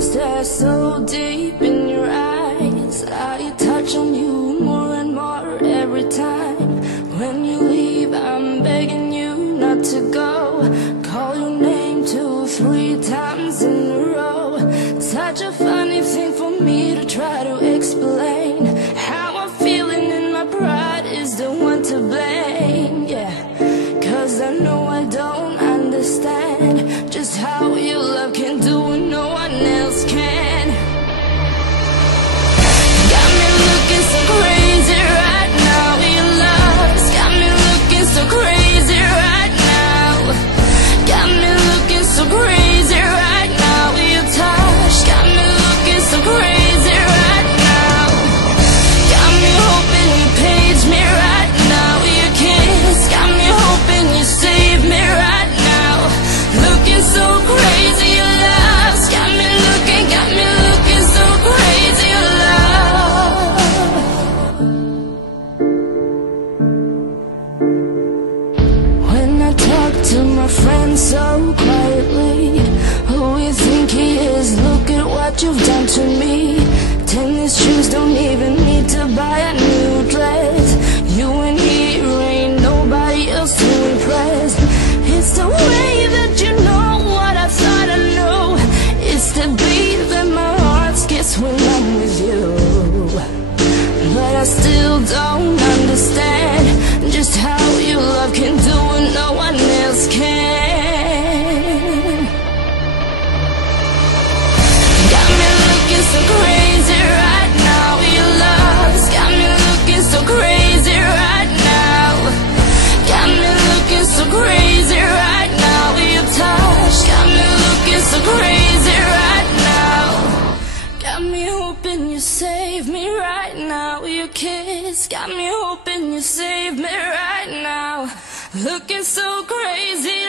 stare so deep in your eyes. I touch on you more and more every time. When you leave, I'm begging you not to go. Call your name 2, 3 times in a row. Such a funny thing for me to try to explain. How I'm feeling in my pride is the one to blame, yeah. 'Cause I know I don't understand just how your love can do what no one else can. Got me looking so crazy right now. Your love's got me looking so crazy right now. Got me looking so crazy right now. Your touch got me looking so crazy right now. Got me hoping you page me right now. Your kiss got me hoping you save me right now. Looking so crazy, your love's got me looking so crazy, your love. When I talk to my friends so quietly, who you think he is? Look at what you've done to me. Tennis shoes, don't even need to buy a new dress. You and here ain't nobody else to impress. It's the way that you know what I thought I knew. It's the beat that my heart skips when I'm with you. But I still don't understand just how your love can do what no one else can. Got me looking so crazy right now. Your love's got me looking so crazy right now. Got me looking so crazy right now. Your touch got me looking so crazy right now. Got me hoping you save me right now. Your kiss got me hoping you save me right now. Looking so crazy